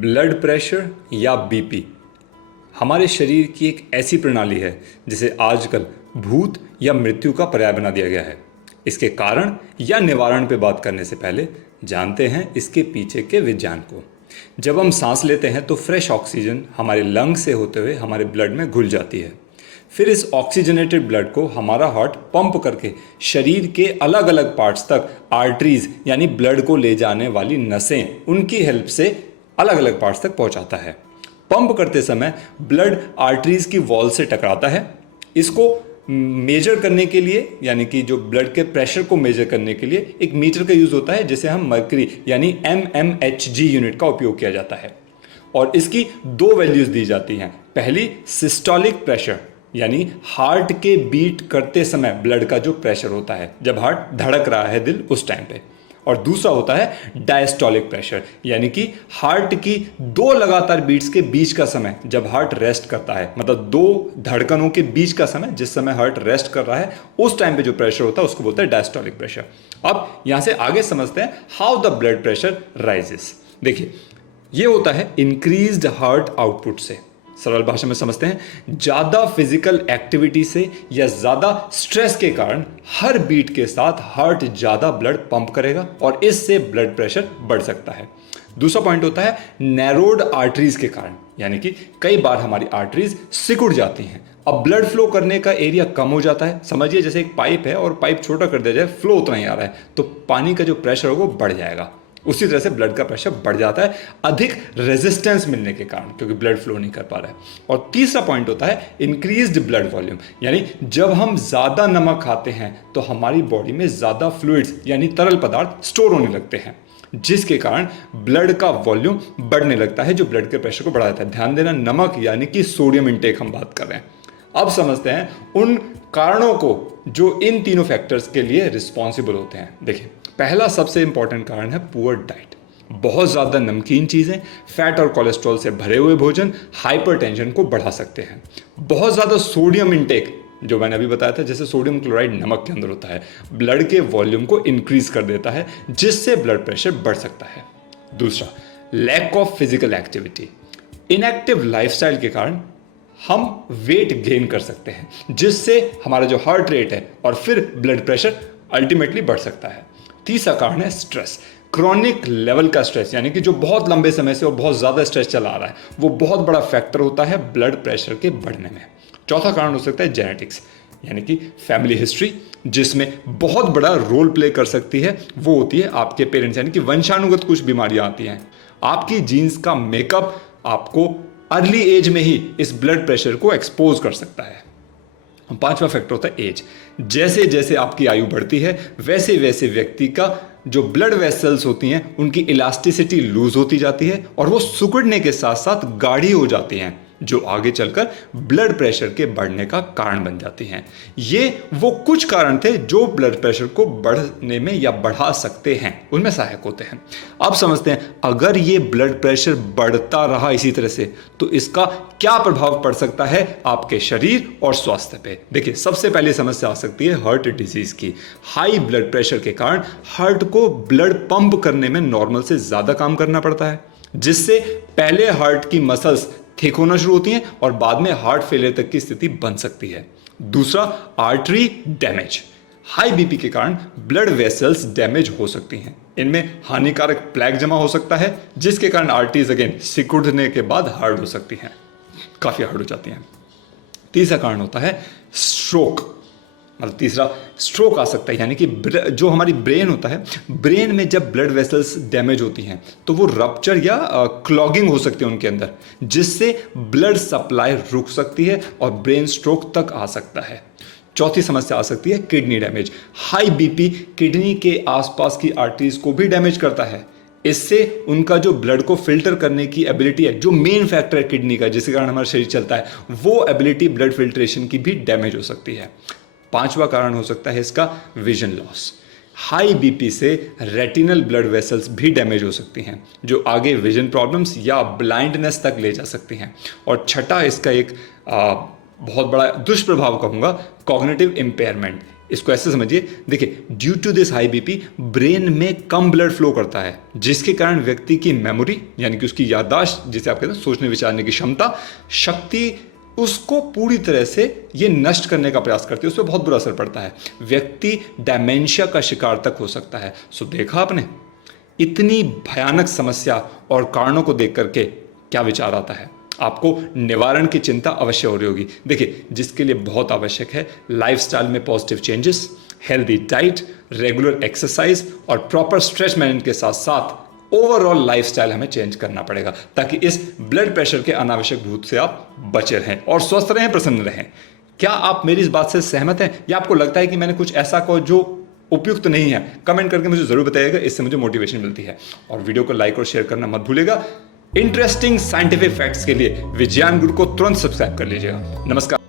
Blood pressure या BP हमारे शरीर की एक ऐसी प्रणाली है जिसे आजकल भूत या मृत्यु का पर्याय बना दिया गया है। इसके कारण या निवारण पे बात करने से पहले जानते हैं इसके पीछे के विज्ञान को। जब हम सांस लेते हैं तो फ्रेश ऑक्सीजन हमारे लंग से होते हुए हमारे ब्लड में घुल जाती है। फिर इस ऑक्सीजनेटेड ब्लड को हमारा हार्ट पंप करके शरीर के अलग अलग पार्ट्स तक आर्टरीज यानी ब्लड को ले जाने वाली नसें उनकी हेल्प से अलग अलग पार्ट्स तक पहुंचाता है। पंप करते समय ब्लड आर्टरीज की वॉल से टकराता है। इसको मेजर करने के लिए यानी कि जो ब्लड के प्रेशर को मेजर करने के लिए एक मीटर का यूज होता है जिसे हम मर्करी यानी mmHg यूनिट का उपयोग किया जाता है। और इसकी दो वैल्यूज दी जाती हैं। पहली सिस्टोलिक प्रेशर यानी हार्ट के बीट करते समय ब्लड का जो प्रेशर होता है जब हार्ट धड़क रहा है दिल उस टाइम पे, और दूसरा होता है डायस्टोलिक प्रेशर यानी कि हार्ट की दो लगातार बीट्स के बीच का समय जब हार्ट रेस्ट करता है, मतलब दो धड़कनों के बीच का समय जिस समय हार्ट रेस्ट कर रहा है उस टाइम पे जो प्रेशर होता है उसको बोलते हैं डायस्टोलिक प्रेशर। अब यहां से आगे समझते हैं how the blood pressure rises. देखिए ये होता है इंक्रीज्ड हार्ट आउटपुट से। सरल भाषा में समझते हैं, ज्यादा फिजिकल एक्टिविटी से या ज्यादा स्ट्रेस के कारण हर बीट के साथ हार्ट ज्यादा ब्लड पंप करेगा और इससे ब्लड प्रेशर बढ़ सकता है। दूसरा पॉइंट होता है नैरोड आर्टरीज के कारण, यानी कि कई बार हमारी आर्टरीज सिकुड़ जाती हैं। अब ब्लड फ्लो करने का एरिया कम हो जाता है। समझिए जैसे एक पाइप है और पाइप छोटा कर दिया जाए, फ्लो उतना ही आ रहा है तो पानी का जो प्रेशर होगा वो बढ़ जाएगा। उसी तरह से ब्लड का प्रेशर बढ़ जाता है अधिक रेजिस्टेंस मिलने के कारण, क्योंकि ब्लड फ्लो नहीं कर पा रहा है। और तीसरा पॉइंट होता है इंक्रीज्ड ब्लड वॉल्यूम, यानी जब हम ज्यादा नमक खाते हैं तो हमारी बॉडी में ज्यादा फ्लूइड्स यानी तरल पदार्थ स्टोर होने लगते हैं, जिसके कारण ब्लड का वॉल्यूम बढ़ने लगता है जो ब्लड के प्रेशर को बढ़ा देता है। ध्यान देना, नमक यानी कि सोडियम इंटेक हम बात कर रहे हैं। अब समझते हैं उन कारणों को जो इन तीनों फैक्टर्स के लिए रिस्पॉन्सिबल होते हैं। देखिए पहला सबसे इंपॉर्टेंट कारण है पुअर डाइट। बहुत ज़्यादा नमकीन चीज़ें, फैट और कोलेस्ट्रॉल से भरे हुए भोजन हाइपरटेंशन को बढ़ा सकते हैं। बहुत ज़्यादा सोडियम इंटेक, जो मैंने अभी बताया था, जैसे सोडियम क्लोराइड नमक के अंदर होता है, ब्लड के वॉल्यूम को इंक्रीज कर देता है जिससे ब्लड प्रेशर बढ़ सकता है। दूसरा, lack of physical activity. Inactive lifestyle के कारण हम वेट गेन कर सकते हैं जिससे हमारा जो हार्ट रेट है और फिर ब्लड प्रेशर अल्टीमेटली बढ़ सकता है। तीसरा कारण है स्ट्रेस। क्रॉनिक लेवल का स्ट्रेस यानी कि जो बहुत लंबे समय से और बहुत ज़्यादा स्ट्रेस चला आ रहा है वो बहुत बड़ा फैक्टर होता है ब्लड प्रेशर के बढ़ने में। चौथा कारण हो सकता है जेनेटिक्स, यानी कि फैमिली हिस्ट्री, जिसमें बहुत बड़ा रोल प्ले कर सकती है। वो होती है आपके पेरेंट्स, यानी कि वंशानुगत कुछ बीमारियां आती हैं। आपकी जीन्स का मेकअप आपको अर्ली एज में ही इस ब्लड प्रेशर को एक्सपोज कर सकता है। पांचवा फैक्टर होता है एज। जैसे जैसे आपकी आयु बढ़ती है वैसे वैसे व्यक्ति का जो ब्लड वेसल्स होती हैं उनकी इलास्टिसिटी लूज होती जाती है और वो सिकुड़ने के साथ साथ गाढ़ी हो जाती हैं, जो आगे चलकर ब्लड प्रेशर के बढ़ने का कारण बन जाती हैं। ये वो कुछ कारण थे जो ब्लड प्रेशर को बढ़ने में या बढ़ा सकते हैं, उनमें सहायक होते हैं। अब समझते हैं अगर ये ब्लड प्रेशर बढ़ता रहा इसी तरह से तो इसका क्या प्रभाव पड़ सकता है आपके शरीर और स्वास्थ्य पे। देखिए सबसे पहले समस्या आ सकती है हार्ट डिजीज की। हाई ब्लड प्रेशर के कारण हार्ट को ब्लड पंप करने में नॉर्मल से ज्यादा काम करना पड़ता है, जिससे पहले हार्ट की मसल्स ठीक होना शुरू होती हैं और बाद में हार्ट फेलियर तक की स्थिति बन सकती है। दूसरा, आर्टरी डैमेज। हाई बीपी के कारण ब्लड वेसल्स डैमेज हो सकती हैं। इनमें हानिकारक प्लेग जमा हो सकता है जिसके कारण आर्टरीज अगेन सिकुड़ने के बाद हार्ड हो सकती हैं, काफी हार्ड हो जाती हैं। तीसरा कारण होता है स्ट्रोक, मतलब तीसरा स्ट्रोक आ सकता है, यानी कि जो हमारी ब्रेन होता है, ब्रेन में जब ब्लड वेसल्स डैमेज होती हैं तो वो रप्चर या क्लॉगिंग हो सकती है उनके अंदर, जिससे ब्लड सप्लाई रुक सकती है और ब्रेन स्ट्रोक तक आ सकता है। चौथी समस्या आ सकती है kidney damage. High BP kidney के आसपास की आर्टरीज को भी डैमेज करता है। इससे उनका जो ब्लड को फिल्टर करने की एबिलिटी है, जो मेन फैक्टर है किडनी का जिसके कारण हमारा शरीर चलता है, वो एबिलिटी ब्लड फिल्ट्रेशन की भी डैमेज हो सकती है। पांचवा कारण हो सकता है इसका विजन लॉस। हाई बीपी से रेटिनल ब्लड वेसल्स भी डैमेज हो सकती हैं जो आगे विजन प्रॉब्लम्स या ब्लाइंडनेस तक ले जा सकती हैं। और छठा इसका एक बहुत बड़ा दुष्प्रभाव कहूँगा, कॉग्निटिव इम्पेयरमेंट। इसको ऐसे समझिए, देखिए due to this high BP brain में कम ब्लड फ्लो करता है, जिसके कारण व्यक्ति की मेमोरी यानी कि उसकी याददाश्त, जिसे आप कहते हैं सोचने विचारने की क्षमता, शक्ति, उसको पूरी तरह से ये नष्ट करने का प्रयास करती है, उस पर बहुत बुरा असर पड़ता है। व्यक्ति डायमेंशिया का शिकार तक हो सकता है। सो देखा आपने, इतनी भयानक समस्या और कारणों को देख करके क्या विचार आता है? आपको निवारण की चिंता अवश्य हो रही होगी। देखिए, जिसके लिए बहुत आवश्यक है लाइफस्टाइल में positive changes, healthy diet, regular exercise और प्रॉपर स्ट्रेस मैनेजमेंट के साथ साथ ओवरऑल लाइफस्टाइल हमें चेंज करना पड़ेगा, ताकि इस ब्लड प्रेशर के अनावश्यक भूत से आप बचे रहें और स्वस्थ रहें, प्रसन्न रहें। क्या आप मेरी इस बात से सहमत हैं, या आपको लगता है कि मैंने कुछ ऐसा कहा जो उपयुक्त नहीं है? कमेंट करके मुझे जरूर बताइएगा, इससे मुझे मोटिवेशन मिलती है। और वीडियो को लाइक और शेयर करना मत भूलिएगा। इंटरेस्टिंग साइंटिफिक फैक्ट्स के लिए विज्ञान गुरु को तुरंत सब्सक्राइब कर लीजिएगा। नमस्कार।